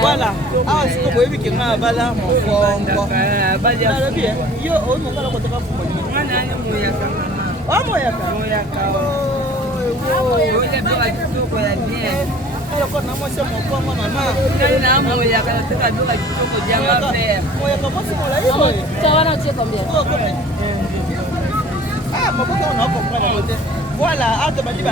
Voilà. Ah, c'est comme vous qui m'a balé mon front. Yo, on nous va la côté ah, moi, ya voilà, ah, tu m'as dit, bah,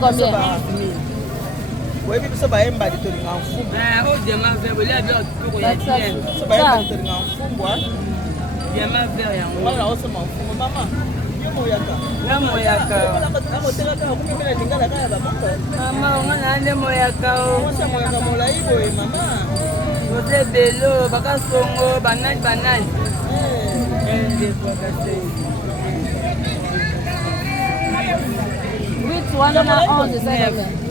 combien? Oui, mais ça va être mal de te faire un fou. Ah, oh, Dieu m'a fait, vous l'avez bien. Ça va être de te faire un fou, moi. Dieu m'a fait, voilà, on se m'en fout, maman. Maman, on a un moyaka. Vous êtes bello, bakasongo, banane. Which one on our own is that?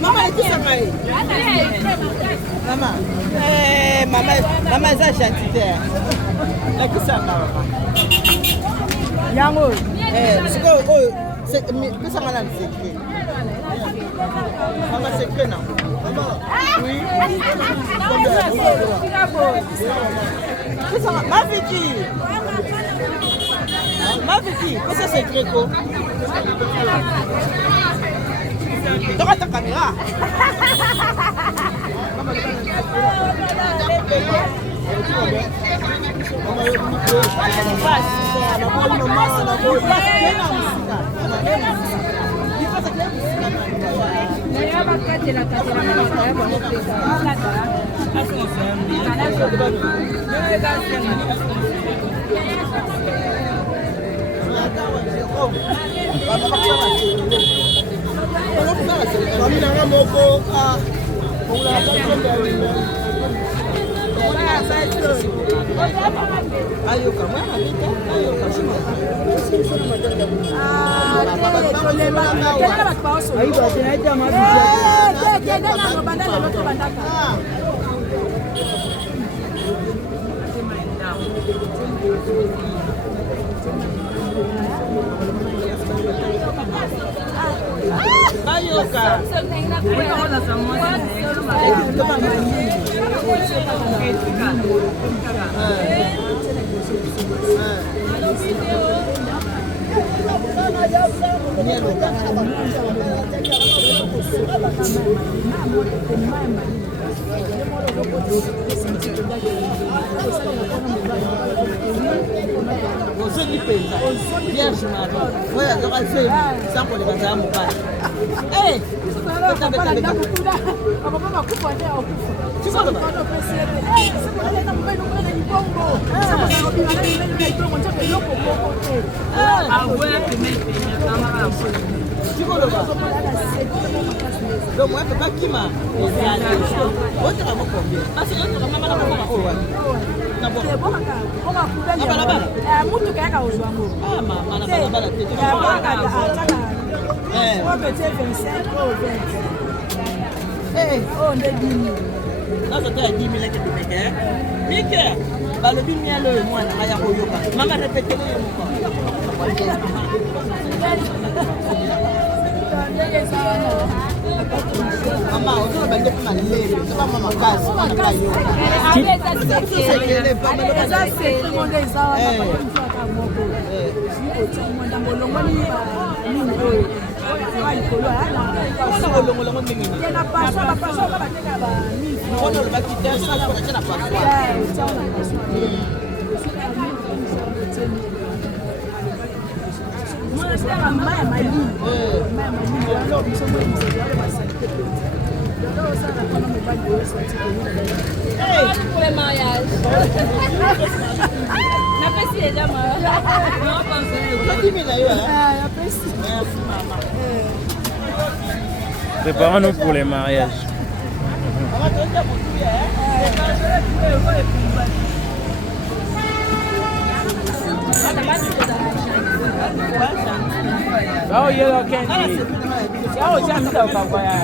Maman est qui ça Maman. Maman est gentille. Là qui ça maman. Yango. C'est que ça m'a secret. Maman secret non. Maman. Oui. Ma Vicky. Ma Vicky, qu'est-ce que c'est secret quoi? Tocca ta caméra. Donc moi, papa qui m'a Maman, on doit mettre ma lèvre, c'est pas maman casse, on n'a pas yo. Pour le mariage. N'a pas si les dames. Préparons-nous pour les mariages. Oh, yellow candy. Oh, jam so kawaya.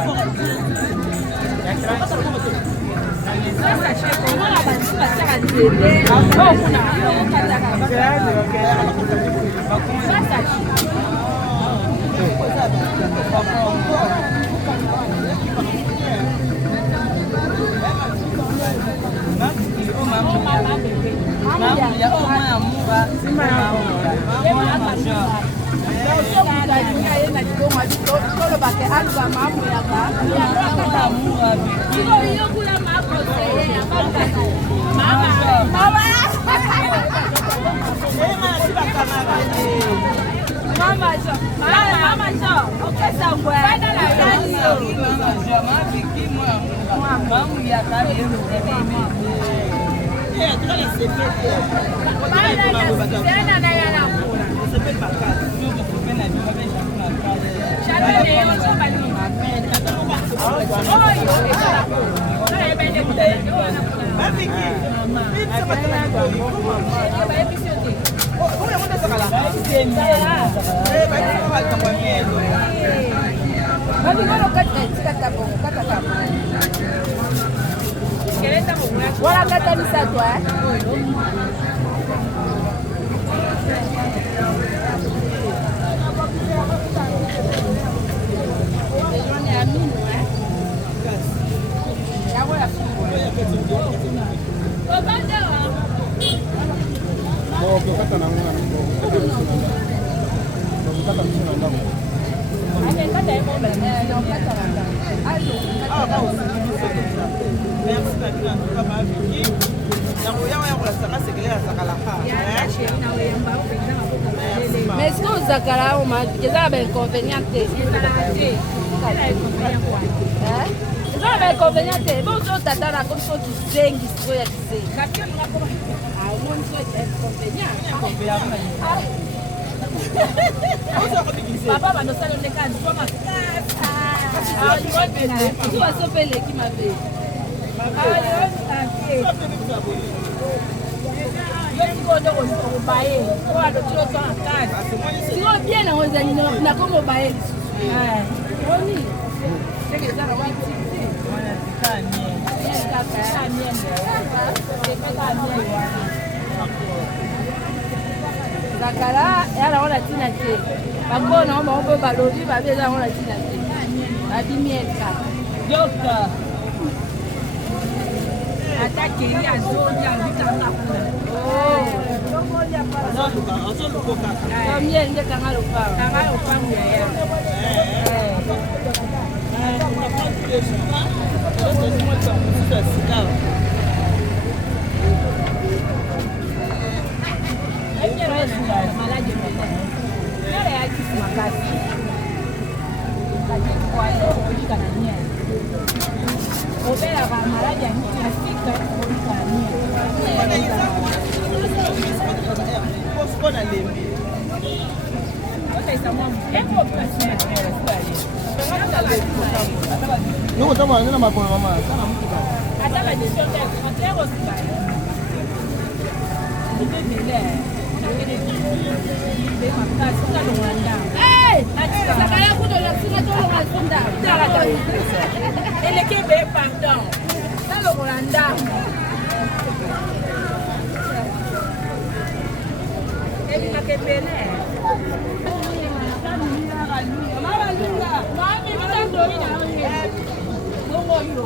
Voilà, kata bisa tu mais est-ce que vous zakala au mal que ça ben conveniente ça ben conveniente bon so tata na comme so kizengi sio ya kizengi ah mon so est convenient papa va nous saluer quand tu vas ah tu vas sauver l'équipe ma fille zakala yala ona tina te bakona oma obo balobi babeza ona tina te babimieka yoka attaque il a zone ya vitanga kuna oh combien de kangalo pa ya não estamos fazendo uma coisa, mamãe. ele que veio pardon tá lo Holanda ele tá que pene mama linda mami tá doina bongo yo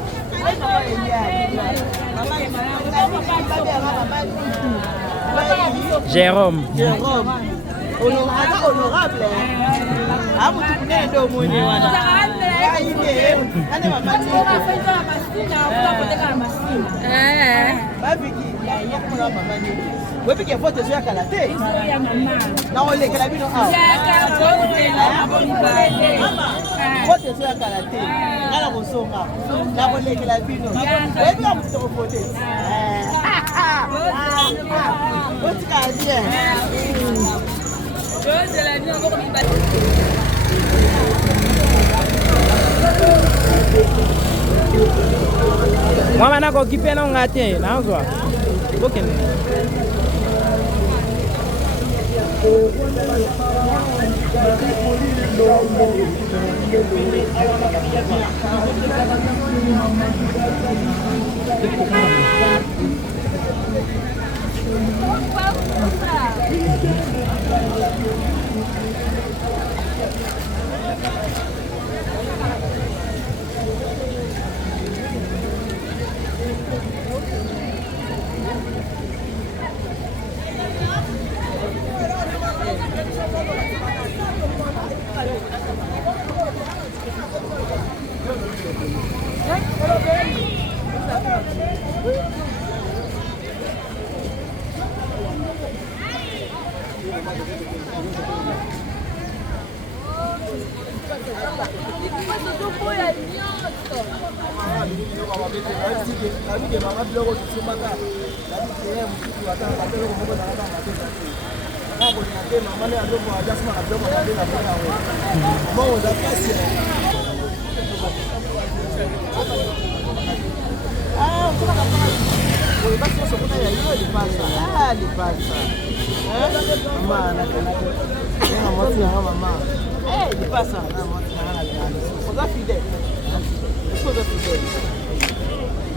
Jérôme. Honorable. Amu tukune ndo mwenye wana. Babiki, yakuna mama ni. Webiki foto zo yakala te. Na ole kala bino a. Foto zo yakala te. Ngala kusonga. Na ole kala bino. Webi amuto ko foto. Otika bien. Je la vie encore une balle. Moi maintenant qu'on occupé non gâté, non quoi. OK. Ah, basi nyonso kuna ya yo lipasa lipasa lipasa oza fidèle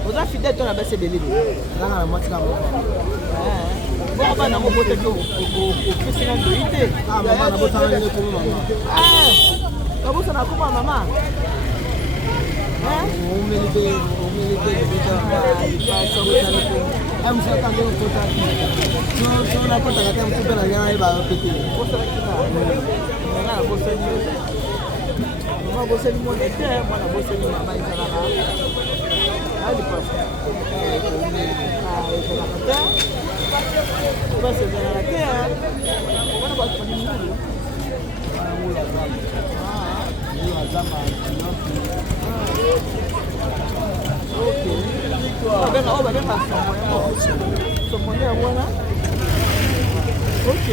oza fidèle to na basi ebele bongo bana yango botaki opesi na ndoi te kabusa na koma mama Ok.